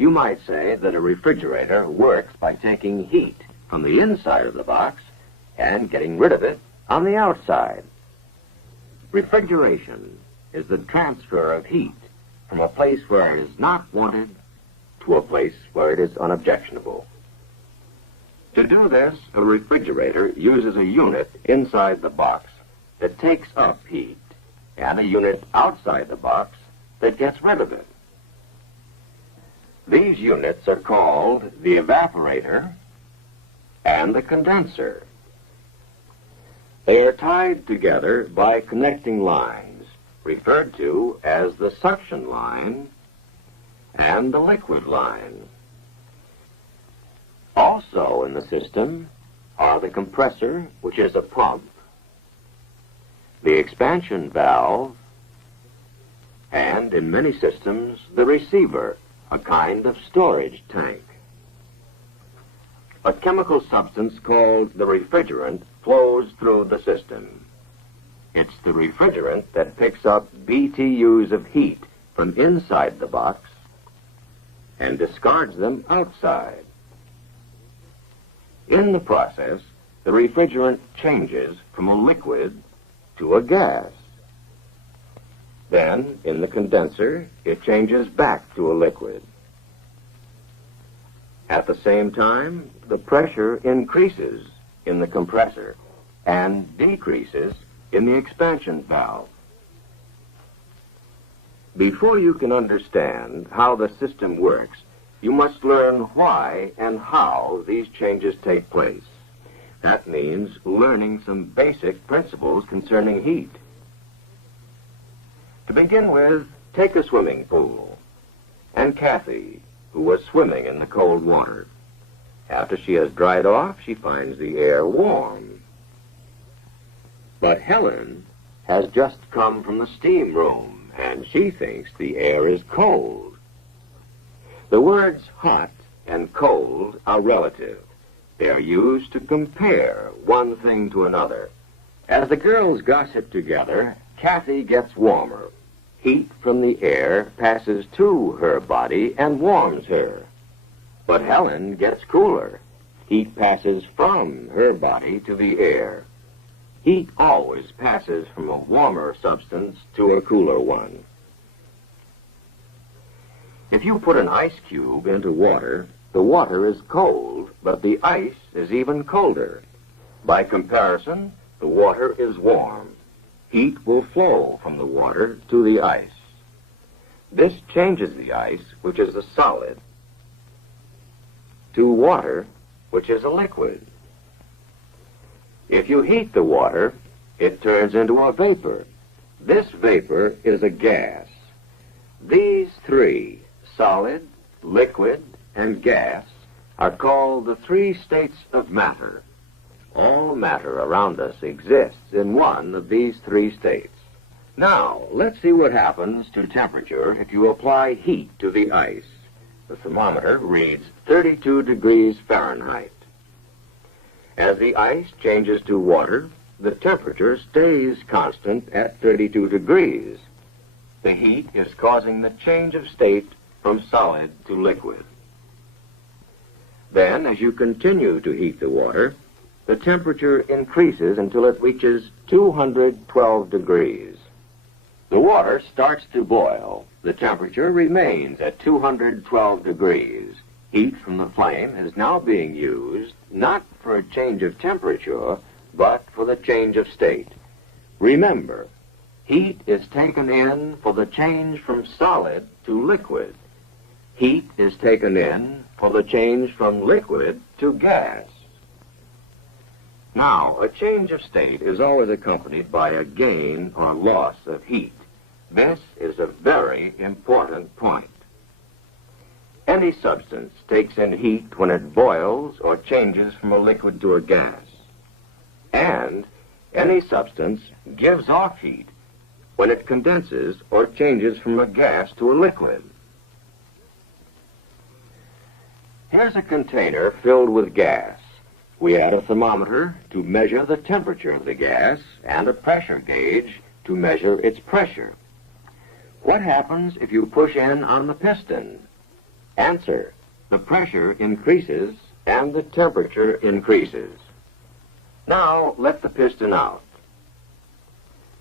You might say that a refrigerator works by taking heat from the inside of the box and getting rid of it on the outside. Refrigeration is the transfer of heat from a place where it is not wanted to a place where it is unobjectionable. To do this, a refrigerator uses a unit inside the box that takes up heat and a unit outside the box that gets rid of it. These units are called the evaporator and the condenser. They are tied together by connecting lines, referred to as the suction line and the liquid line. Also in the system are the compressor, which is a pump, the expansion valve, and in many systems, the receiver, a kind of storage tank. A chemical substance called the refrigerant flows through the system. It's the refrigerant that picks up BTUs of heat from inside the box and discards them outside. In the process, the refrigerant changes from a liquid to a gas. Then, in the condenser, it changes back to a liquid. At the same time, the pressure increases in the compressor and decreases in the expansion valve. Before you can understand how the system works, you must learn why and how these changes take place. That means learning some basic principles concerning heat. To begin with, take a swimming pool, and Kathy, who was swimming in the cold water. After she has dried off, she finds the air warm. But Helen has just come from the steam room, and she thinks the air is cold. The words hot and cold are relative. They are used to compare one thing to another. As the girls gossip together, Kathy gets warmer. Heat from the air passes to her body and warms her. But Helen gets cooler. Heat passes from her body to the air. Heat always passes from a warmer substance to a cooler one. If you put an ice cube into water, the water is cold, but the ice is even colder. By comparison, the water is warm. Heat will flow from the water to the ice. This changes the ice, which is a solid, to water, which is a liquid. If you heat the water, it turns into a vapor. This vapor is a gas. These three, solid, liquid, and gas, are called the three states of matter. All matter around us exists in one of these three states. Now, let's see what happens to temperature if you apply heat to the ice. The thermometer reads 32 degrees Fahrenheit. As the ice changes to water, the temperature stays constant at 32 degrees. The heat is causing the change of state from solid to liquid. Then, as you continue to heat the water, the temperature increases until it reaches 212 degrees. The water starts to boil. The temperature remains at 212 degrees. Heat from the flame is now being used not for a change of temperature, but for the change of state. Remember, heat is taken in for the change from solid to liquid. Heat is taken in for the change from liquid to gas. Now, a change of state is always accompanied by a gain or loss of heat. This is a very important point. Any substance takes in heat when it boils or changes from a liquid to a gas. And any substance gives off heat when it condenses or changes from a gas to a liquid. Here's a container filled with gas. We add a thermometer to measure the temperature of the gas and a pressure gauge to measure its pressure. What happens if you push in on the piston Answer: the pressure increases and the temperature increases. Now let the piston out.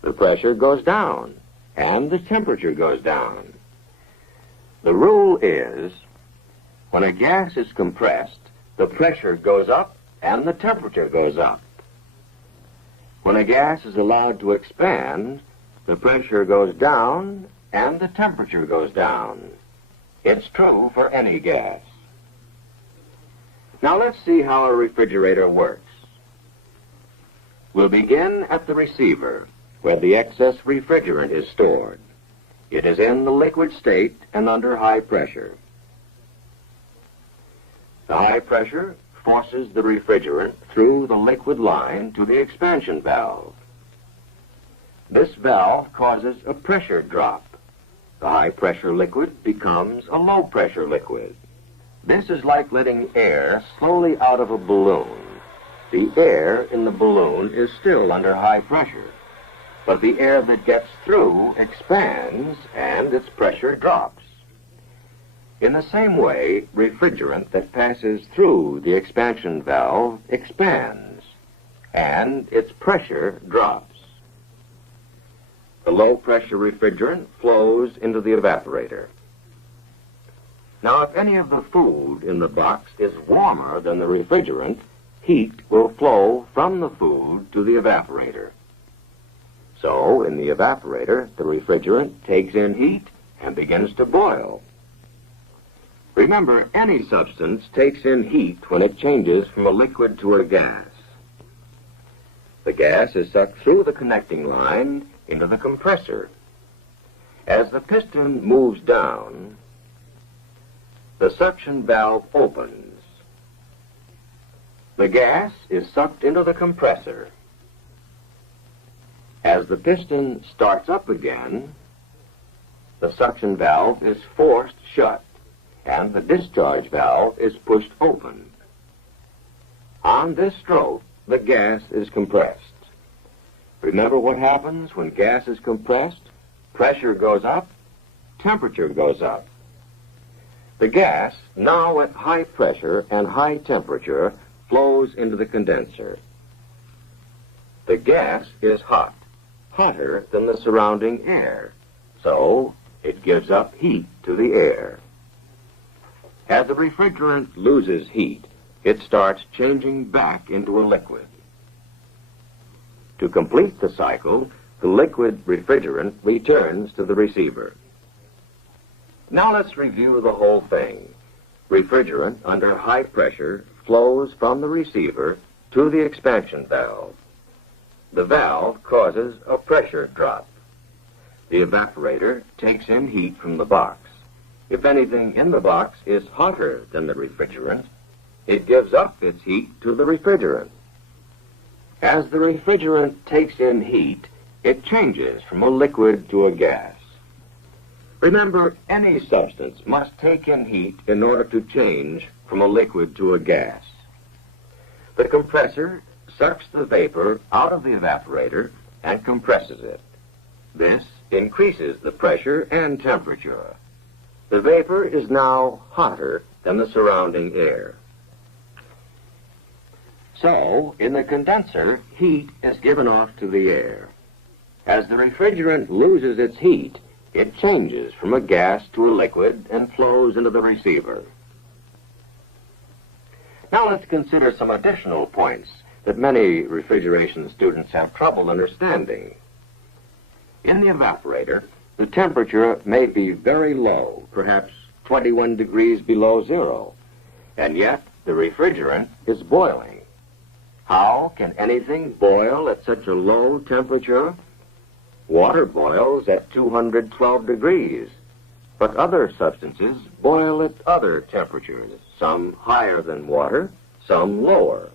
The pressure goes down and the temperature goes down. The rule is, when a gas is compressed, the pressure goes up and the temperature goes up. When a gas is allowed to expand, the pressure goes down and the temperature goes down. It's true for any gas. Now let's see how a refrigerator works. We'll begin at the receiver, where the excess refrigerant is stored. It is in the liquid state and under high pressure. The high pressure forces the refrigerant through the liquid line to the expansion valve. This valve causes a pressure drop. The high-pressure liquid becomes a low-pressure liquid. This is like letting air slowly out of a balloon. The air in the balloon is still under high pressure, but the air that gets through expands and its pressure drops. In the same way, refrigerant that passes through the expansion valve expands, and its pressure drops. The low-pressure refrigerant flows into the evaporator. Now, if any of the food in the box is warmer than the refrigerant, heat will flow from the food to the evaporator. So, in the evaporator, the refrigerant takes in heat and begins to boil. Remember, any substance takes in heat when it changes from a liquid to a gas. The gas is sucked through the connecting line into the compressor. As the piston moves down, the suction valve opens. The gas is sucked into the compressor. As the piston starts up again, the suction valve is forced shut and the discharge valve is pushed open. On this stroke, the gas is compressed. Remember what happens when gas is compressed? Pressure goes up, temperature goes up. The gas, now at high pressure and high temperature, flows into the condenser. The gas is hot, hotter than the surrounding air, so it gives up heat to the air. As the refrigerant loses heat, it starts changing back into a liquid. To complete the cycle, the liquid refrigerant returns to the receiver. Now let's review the whole thing. Refrigerant under high pressure flows from the receiver to the expansion valve. The valve causes a pressure drop. The evaporator takes in heat from the box. If anything in the box is hotter than the refrigerant, it gives up its heat to the refrigerant. As the refrigerant takes in heat, it changes from a liquid to a gas. Remember, any substance must take in heat in order to change from a liquid to a gas. The compressor sucks the vapor out of the evaporator and compresses it. This increases the pressure and temperature. The vapor is now hotter than the surrounding air. So, in the condenser, heat is given off to the air. As the refrigerant loses its heat, it changes from a gas to a liquid and flows into the receiver. Now let's consider some additional points that many refrigeration students have trouble understanding. In the evaporator, the temperature may be very low, perhaps 21 degrees below zero, and yet the refrigerant is boiling. How can anything boil at such a low temperature? Water boils at 212 degrees, but other substances boil at other temperatures, some higher than water, some lower.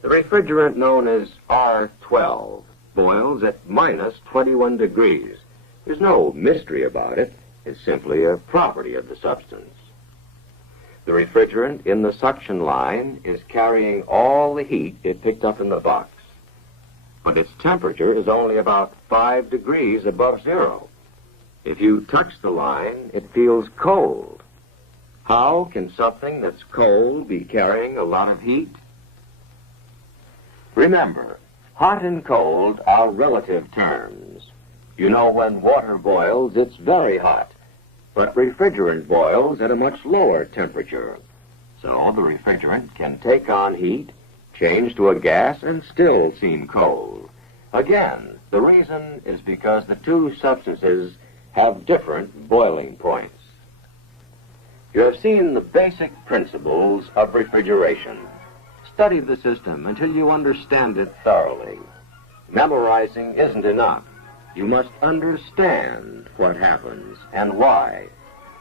The refrigerant known as R12 boils at minus 21 degrees. There's no mystery about it. It's simply a property of the substance. The refrigerant in the suction line is carrying all the heat it picked up in the box, but its temperature is only about 5 degrees above zero. If you touch the line, it feels cold, How can something that's cold be carrying a lot of heat? Remember, hot and cold are relative terms. You know, when water boils, it's very hot, but refrigerant boils at a much lower temperature. So the refrigerant can take on heat, change to a gas, and still seem cold. Again, the reason is because the two substances have different boiling points. You have seen the basic principles of refrigeration. Study the system until you understand it thoroughly. Memorizing isn't enough. You must understand what happens and why,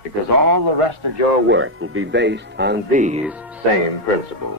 because all the rest of your work will be based on these same principles.